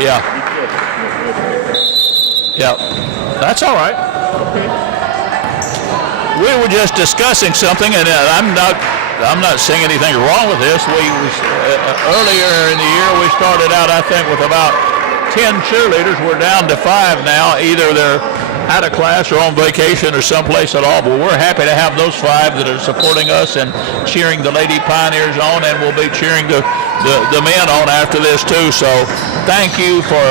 Yeah. Yeah. That's all right. We were just discussing something, and I'm not saying anything wrong with this. Earlier in the year, we started out, I think, with about 10 cheerleaders. We're down to 5 now. Either they're out of class or on vacation or someplace at all. But we're happy to have those 5 that are supporting us and cheering the Lady Pioneers on, and we'll be cheering the men on after this too. So thank you for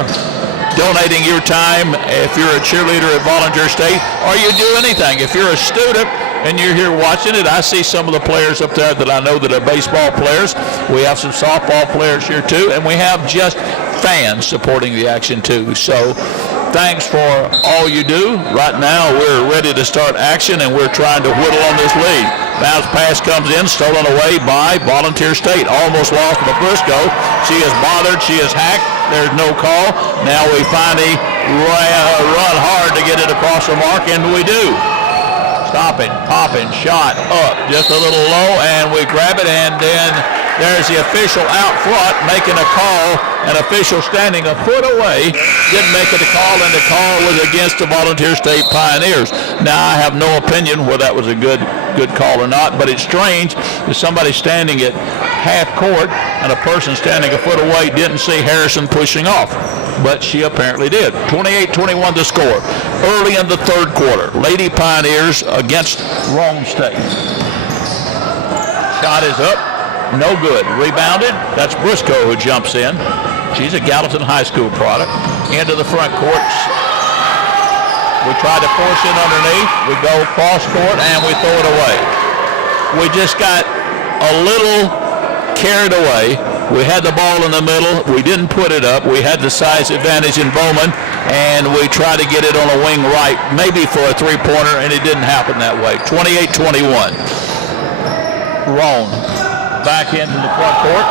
donating your time. If you're a cheerleader at Volunteer State, or you do anything, if you're a student and you're here watching it, I see some of the players up there that I know that are baseball players. We have some softball players here too, and we have just fans supporting the action too. So thanks for all you do. Right now we're ready to start action, and we're trying to whittle on this lead. Bounce pass comes in, stolen away by Volunteer State. Almost lost to Briscoe. She is bothered. She is hacked. There's no call. Now we finally run hard to get it across the mark, and we do. Stopping, popping, shot up, just a little low, and we grab it, and then there's the official out front making a call. An official standing a foot away didn't make it a call, and the call was against the Volunteer State Pioneers. Now, I have no opinion whether that was a good call or not, but it's strange that somebody standing at half court and a person standing a foot away didn't see Harrison pushing off. But she apparently did. 28-21 the score. Early in the third quarter, Lady Pioneers against Roane State. Shot is up. No good. Rebounded. That's Briscoe who jumps in. She's a Gallatin High School product. Into the front court. We try to force it underneath. We go cross court and we throw it away. We just got a little carried away. We had the ball in the middle. We didn't put it up. We had the size advantage in Bowman, and we tried to get it on a wing right, maybe for a three-pointer, and it didn't happen that way. 28-21. Roane back into the front court.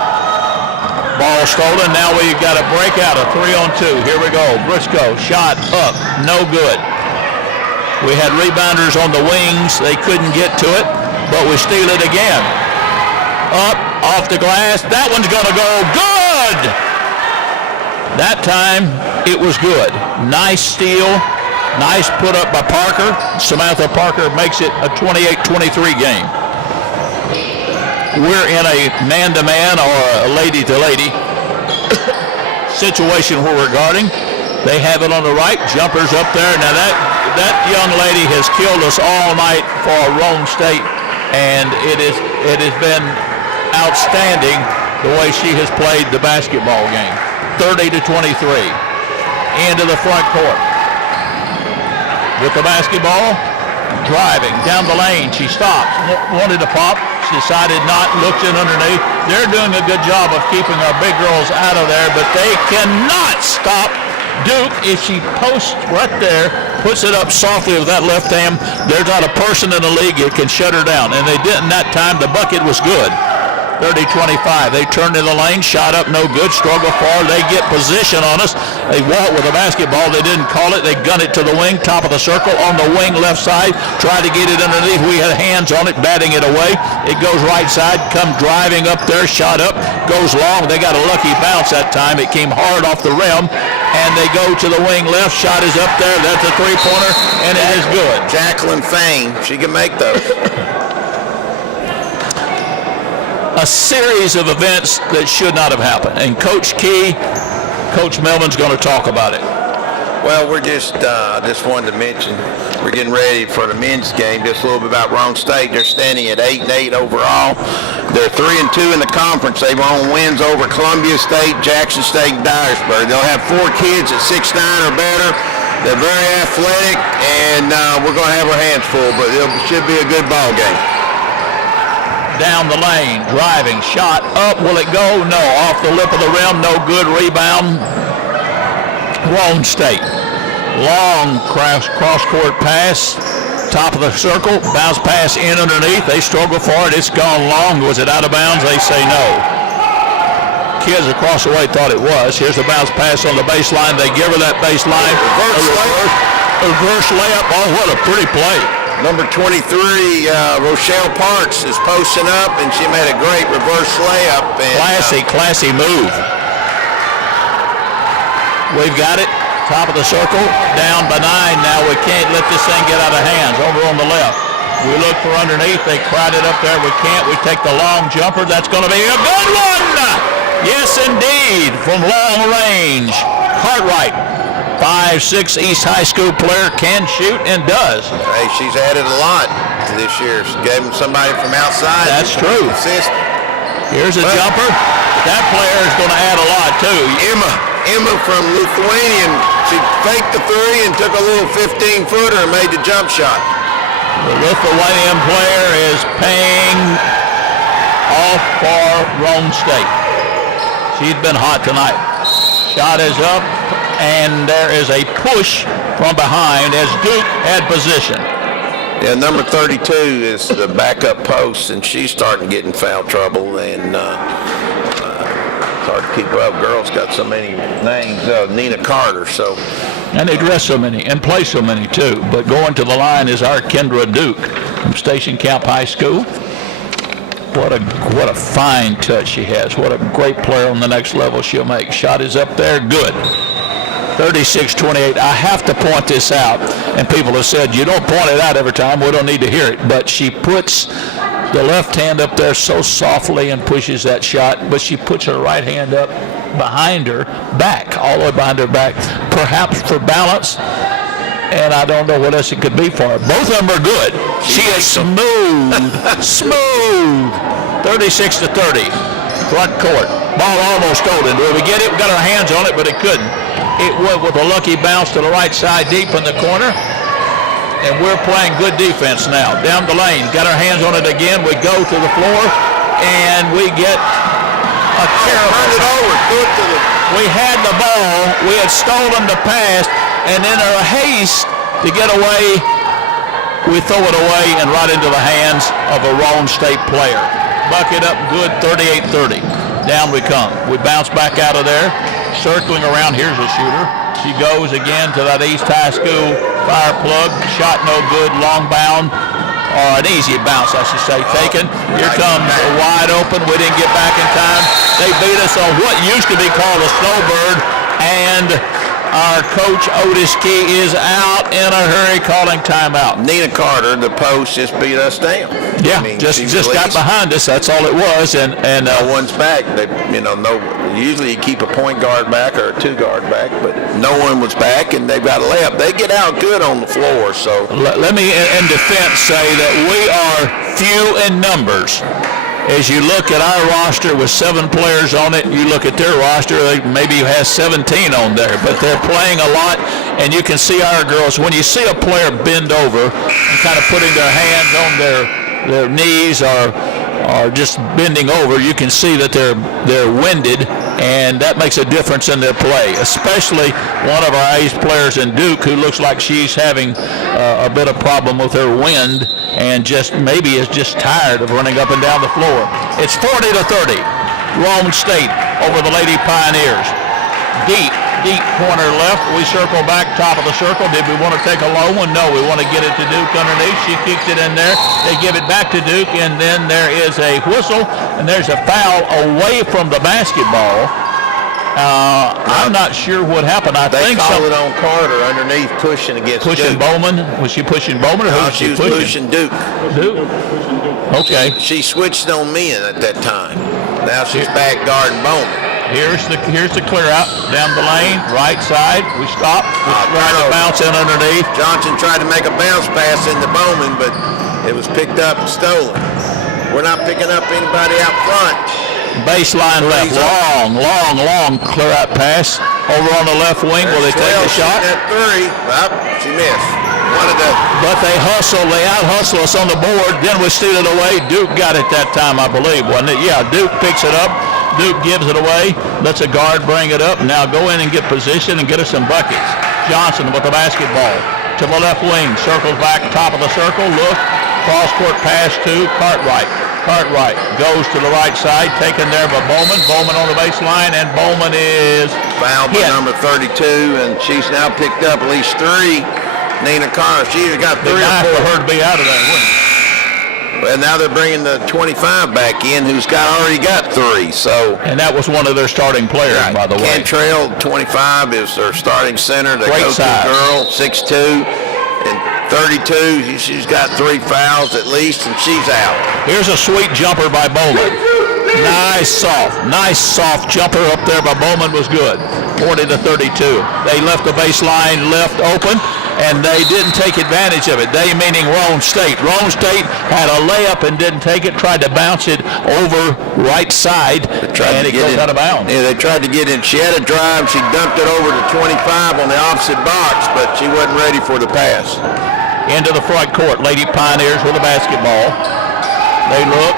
Ball stolen. Now we've got a breakout, a 3-on-2. Here we go. Briscoe, shot up, no good. We had rebounders on the wings. They couldn't get to it, but we steal it again. Up, off the glass. That one's going to go good. That time, it was good. Nice steal. Nice put up by Parker. Samantha Parker makes it a 28-23 game. We're in a man-to-man or a lady-to-lady situation where we're guarding. They have it on the right. Jumpers up there. Now that young lady has killed us all night for Roane State, and it has been outstanding the way she has played the basketball game. 30-23. Into the front court. With the basketball, driving down the lane. She stops. Wanted to pop. She decided not. Looked in underneath. They're doing a good job of keeping our big girls out of there, but they cannot stop Duke. If she posts right there, puts it up softly with that left hand, there's not a person in the league that can shut her down. And they didn't that time. The bucket was good. 30-25. They turned in the lane, shot up, no good, struggle forward. They get position on us. They walk with the basketball. They didn't call it. They gun it to the wing, top of the circle, on the wing left side. Tried to get it underneath. We had hands on it, batting it away. It goes right side, come driving up there, shot up, goes long. They got a lucky bounce that time. It came hard off the rim, and they go to the wing left. Shot is up there. That's a three-pointer, and it is good. Jacqueline Fain, she can make those. A series of events that should not have happened. And Coach Melvin's going to talk about it. Well, we're just wanted to mention, we're getting ready for the men's game. Just a little bit about Roane State. They're standing at 8-8 overall. They're 3-2 in the conference. They've won wins over Columbia State, Jackson State, and Dyersburg. They'll have 4 kids at 6'9" or better. They're very athletic, and we're going to have our hands full, but it should be a good ball game. Down the lane, driving, shot up. Will it go? No. Off the lip of the rim, no good. Rebound. Roane State. Long cross-court pass. Top of the circle. Bounce pass in underneath. They struggle for it. It's gone long. Was it out of bounds? They say no. Kids across the way thought it was. Here's the bounce pass on the baseline. They give her that baseline. Reverse layup. Oh, what a pretty play. Number 23, Rochelle Parks is posting up, and she made a great reverse layup. And, classy move. We've got it. Top of the circle. Down by 9 now. We can't let this thing get out of hands. Over on the left. We look for underneath. They cried it up there. We can't. We take the long jumper. That's going to be a good one. Yes, indeed. From long range. Cartwright. 5'6" East High School player, can shoot and does. Hey, she's added a lot this year. She gave him somebody from outside. That's true. Assist. Here's a jumper. That player is going to add a lot too. Emma from Lithuanian, she faked the three and took a little 15-footer and made the jump shot. The Lithuanian player is paying off for Roane State. She's been hot tonight. Shot is up. And there is a push from behind as Duke had position. Yeah, number 32 is the backup post, and she's starting to get in foul trouble, and it's hard to keep her up. Girls got so many names, Nina Carter, so. And they dress so many and play so many too. But going to the line is our Kendra Duke from Station Camp High School. What a fine touch she has. What a great player on the next level she'll make. Shot is up there, good. 36-28. I have to point this out, and people have said, you don't point it out every time, we don't need to hear it, but she puts the left hand up there so softly and pushes that shot, but she puts her right hand up behind her back, all the way behind her back, perhaps for balance, and I don't know what else it could be for her. Both of them are good. She is smooth, 36-30, front court. Ball almost stolen. Did we get it? We got our hands on it, but it couldn't. It went with a lucky bounce to the right side deep in the corner. And we're playing good defense now. Down the lane. Got our hands on it again. We go to the floor. And we get a terrible. Turn it over. We had the ball. We had stolen the pass. And in our haste to get away, we throw it away and right into the hands of a Roane State player. Bucket up good, 38-30. Down we come. We bounce back out of there. Circling around, here's a shooter. She goes again to that East High School fire plug. Shot no good, long bound, or an easy bounce, I should say, taken. Here comes a wide open. We didn't get back in time. They beat us on what used to be called a snowbird, and our coach, Otis Key, is out in a hurry calling timeout. Nina Carter, the post, just beat us down. Yeah, just got behind us. That's all it was. And no one's back. Usually you keep a point guard back or a two guard back, but no one was back, and they've got a layup. They get out good on the floor. So let me, in defense, say that we are few in numbers. As you look at our roster with 7 players on it, you look at their roster, maybe has 17 on there, but they're playing a lot, and you can see our girls. When you see a player bend over and kind of putting their hands on their knees or just bending over, you can see that they're winded, and that makes a difference in their play, especially one of our ace players in Duke who looks like she's having a bit of problem with her wind and maybe is just tired of running up and down the floor. It's 40-30. Roane State over the Lady Pioneers. Deep corner left. We circle back, top of the circle. Did we want to take a low one? No, we want to get it to Duke underneath. She kicks it in there. They give it back to Duke, and then there is a whistle, and there's a foul away from the basketball. I'm not sure what happened. They called it on Carter underneath pushing against Duke. Bowman. Was she pushing Bowman, or who was she pushing? Pushing Duke. Okay. She switched on men at that time. Now she's back guarding Bowman. Here's the clear out down the lane, right side. We stop. We try to bounce in underneath. Johnson tried to make a bounce pass into Bowman, but it was picked up and stolen. We're not picking up anybody out front. Baseline left, long clear out pass over on the left wing. Will they take the shot? That three. Well, she missed. But they out-hustle us on the board. Then we steal it away. Duke got it that time, I believe, wasn't it? Yeah, Duke picks it up. Duke gives it away. Lets a guard bring it up. Now go in and get position and get us some buckets. Johnson with the basketball to the left wing. Circles back, top of the circle. Look. Cross-court pass to Cartwright. Cartwright goes to the right side, taken there by Bowman. Bowman on the baseline, and Bowman is fouled by number 32, and she's now picked up at least 3. Nina Carr. She's got Big 3 or night 4. for her to be out of that, wouldn't it? And now they're bringing the 25 back in, who's already got 3. So. And that was one of their starting players, by the way. Cantrell, 25, is their starting center. The Great go-to size. girl, 6'2", and 32. She's got 3 fouls at least, and she's out. Here's a sweet jumper by Bowman. Nice soft jumper up there by Bowman was good. 40-32. They left the baseline left open, and they didn't take advantage of it. They meaning Roane State. Roane State had a layup and didn't take it, tried to bounce it over right side, and it goes out of bounds. Yeah, they tried to get in. She had a drive. She dumped it over to 25 on the opposite box, but she wasn't ready for the pass. Into the front court. Lady Pioneers with a basketball. They look,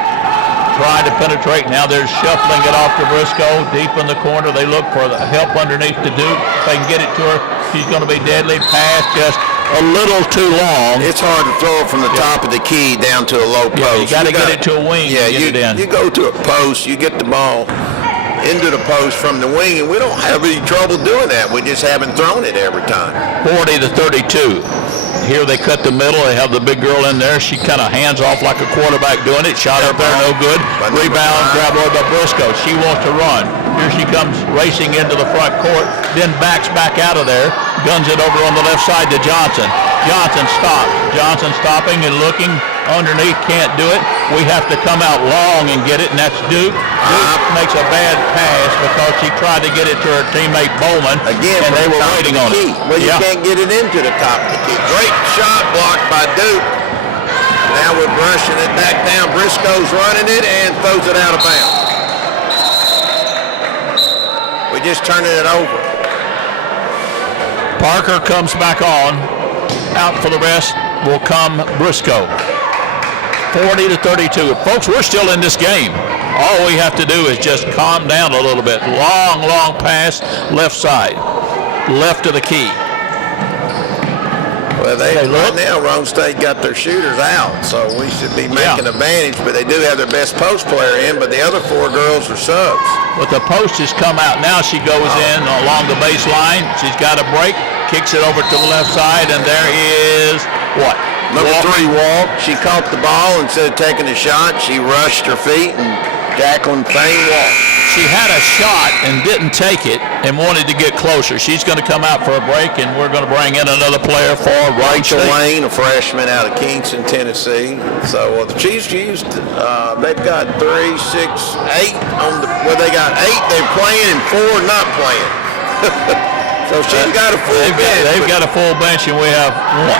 trying to penetrate. Now they're shuffling it off to Briscoe. Deep in the corner. They look for the help underneath to Duke. If they can get it to her, she's going to be deadly. Pass just a little too long. It's hard to throw it from the top of the key down to a low post. Yeah, you got to get it to a wing. Yeah, to get it in. You go to a post, you get the ball into the post from the wing, and we don't have any trouble doing that. We just haven't thrown it every time. 40-32. Here they cut the middle. They have the big girl in there. She kind of hands off like a quarterback doing it. Shot up there, no good. Rebound, grab over by Briscoe. She wants to run. Here she comes racing into the front court, then backs back out of there, guns it over on the left side to Johnson. Johnson stops. Johnson stopping and looking underneath, can't do it. We have to come out long and get it, and that's Duke. Duke makes a bad pass because she tried to get it to her teammate Bowman, Again, and they were waiting on it. Well, you can't get it into the top of the key. Great shot blocked by Duke. Now we're brushing it back down. Briscoe's running it and throws it out of bounds. We're just turning it over. Parker comes back on. Out for the rest will come Briscoe. 40-32. Folks, we're still in this game. All we have to do is just calm down a little bit. Long pass, left side. Left of the key. Well, right now, Roane State got their shooters out, so we should be making advantage, but they do have their best post player in, but the other 4 girls are subs. But the post has come out. Now she goes in along the baseline. She's got a break, kicks it over to the left side, and there is what? Number 3 walk. She caught the ball. Instead of taking a shot, she rushed her feet, and Jacqueline Payne walked. She had a shot and didn't take it and wanted to get closer. She's going to come out for a break, and we're going to bring in another player for Rachel Lane, a freshman out of Kingston, Tennessee. So the Chiefs used, they've got 3, 6, 8 on the. Well, they got 8 they're playing and 4 not playing. So she's got a full bench. They've got a full bench, and we have 1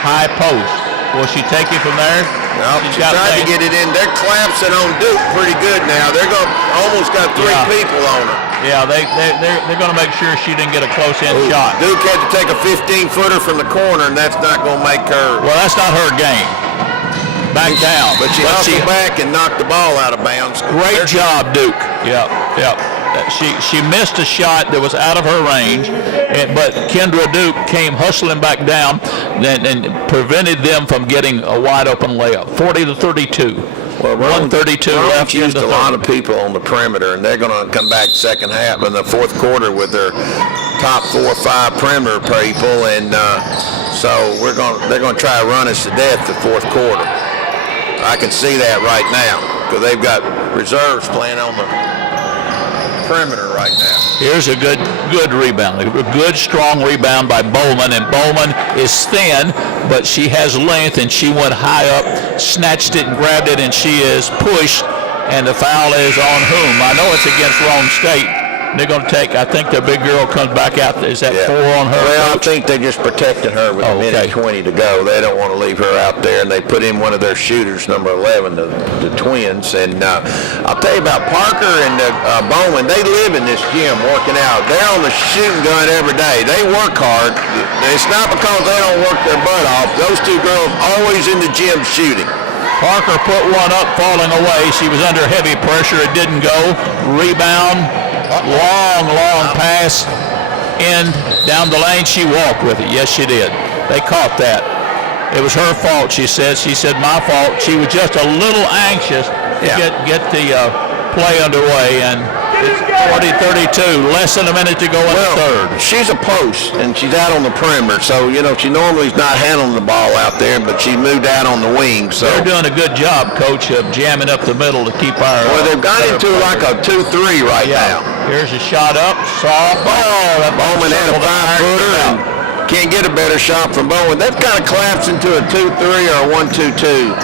high post. Will she take it from there? No, she tried to get it in. They're collapsing on Duke pretty good now. They're almost got 3 people on her. Yeah, they're going to make sure she didn't get a close-in shot. Duke had to take a 15-footer from the corner, and that's not going to make her. Well, that's not her game. Back down. But she hustled back and knocked the ball out of bounds. Great job, Duke. Yep. She missed a shot that was out of her range, but Kendra Duke came hustling back down and prevented them from getting a wide-open layup. 40-32. Well, 132 left. Used a lot of people on the perimeter, and they're going to come back second half in the fourth quarter with their top 4 or 5 perimeter people, and so they're going to try to run us to death the fourth quarter. I can see that right now because they've got reserves playing on the perimeter right now. Here's a good rebound. A good, strong rebound by Bowman, and Bowman is thin, but she has length, and she went high up, snatched it and grabbed it, and she is pushed, and the foul is on whom? I know it's against Roane State. They're going to take, I think their big girl comes back out. Is that 4 on her? Well, I think they just protected her with a minute 20 to go. They don't want to leave her out there, and they put in one of their shooters, number 11, the twins. And I'll tell you about Parker and Bowman. They live in this gym working out. They're on the shooting gun every day. They work hard. It's not because they don't work their butt off. Those 2 girls always in the gym shooting. Parker put one up, falling away. She was under heavy pressure. It didn't go. Rebound. Long pass in down the lane. She walked with it. Yes, she did. They caught that. It was her fault, she said. She said, my fault. She was just a little anxious to get the play underway, and It's 40-32. Less than a minute to go in the third. She's a post, and she's out on the perimeter. So, she normally is not handling the ball out there, but she moved out on the wing. So they're doing a good job, Coach, of jamming up the middle to keep our... Well, they've got into like a 2-3 right now. Here's a shot up. Soft. That Bowman had a 5-footer and can't get a better shot from Bowman. They've kind of collapsed into a 2-3 or a 1-2-2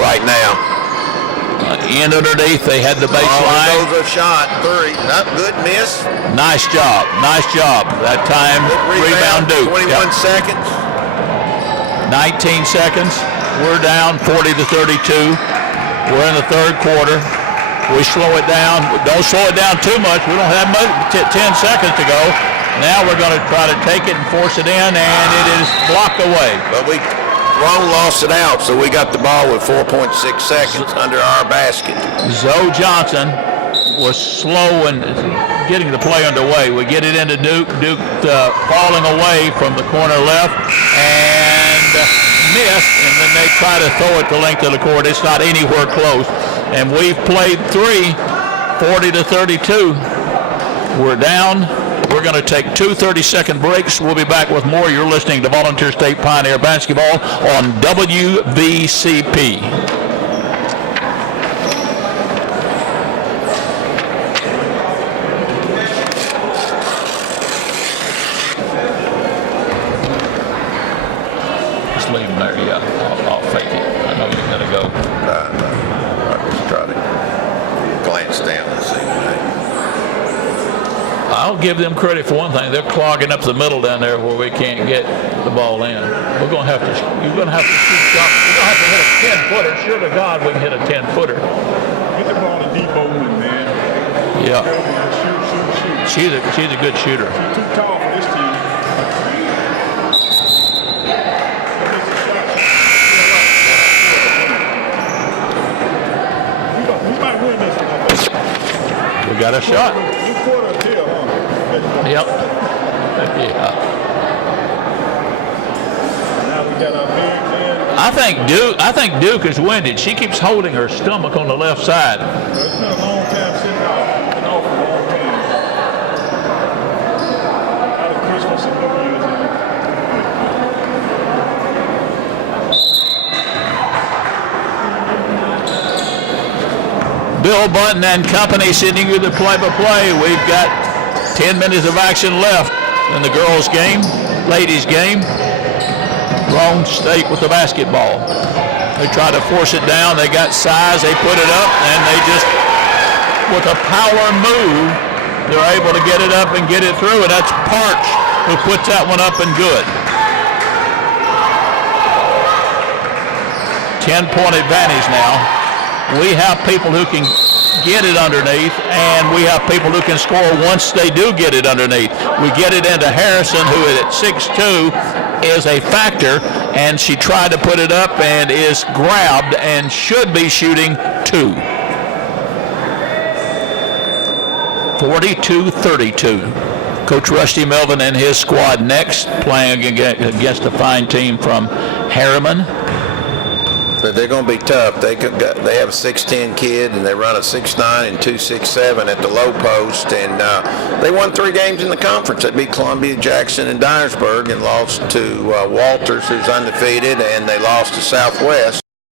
right now. In underneath, they had the baseline. There goes a shot, 3. Not good miss. Nice job. That time, rebound Duke. 21 seconds. 19 seconds. We're down 40-32. We're in the third quarter. We slow it down. Don't slow it down too much. We don't have much, 10 seconds to go. Now we're going to try to take it and force it in, and it is blocked away. But Roane lost it out, so we got the ball with 4.6 seconds under our basket. Zoe Johnson was slow in getting the play underway. We get it into Duke. Duke falling away from the corner left and missed, and then they try to throw it the length of the court. It's not anywhere close. And we've played 3, 40-32. We're down. We're going to take 2 30-second breaks. We'll be back with more. You're listening to Volunteer State Pioneer Basketball on WVCP. Just leave him there. Yeah, I'll fake it. I know you're going to go. I'll just try to glance down and see. I'll give them credit for one thing. They're clogging up the middle down there where we can't get the ball in. You're going to have to shoot something. You're going to have to hit a 10-footer. Sure to God we can hit a 10-footer. Get the ball to deep Bowman, man. Yeah. Shoot. She's a good shooter. She's too tall for this team. We might win this one. We got a shot. New quarter until, huh? Yep. Yeah. Now we got our big man. I think Duke is winded. She keeps holding her stomach on the left side. It's been a long time sitting out. Been off a long time. Out of Christmas and New Year's. Bill Bunton and company sending you the play-by-play. We've got 10 minutes of action left in the girls' game, ladies' game. Roane State with the basketball. They try to force it down. They got size. They put it up, and they just, with a power move, they're able to get it up and get it through. And that's Parch who puts that one up and good. 10-point advantage now. We have people who can get it underneath, and we have people who can score once they do get it underneath. We get it into Harrison, who at 6'2", is a factor, and she tried to put it up and is grabbed and should be shooting 2. 42-32. Coach Rusty Melvin and his squad next, playing against a fine team from Harriman. But they're going to be tough. They have a 6'10" kid, and they run a 6'9" and 2'6'7" at the low post. And they won 3 games in the conference. They beat Columbia, Jackson, and Dyersburg, and lost to Walters, who's undefeated, and they lost to Southwest.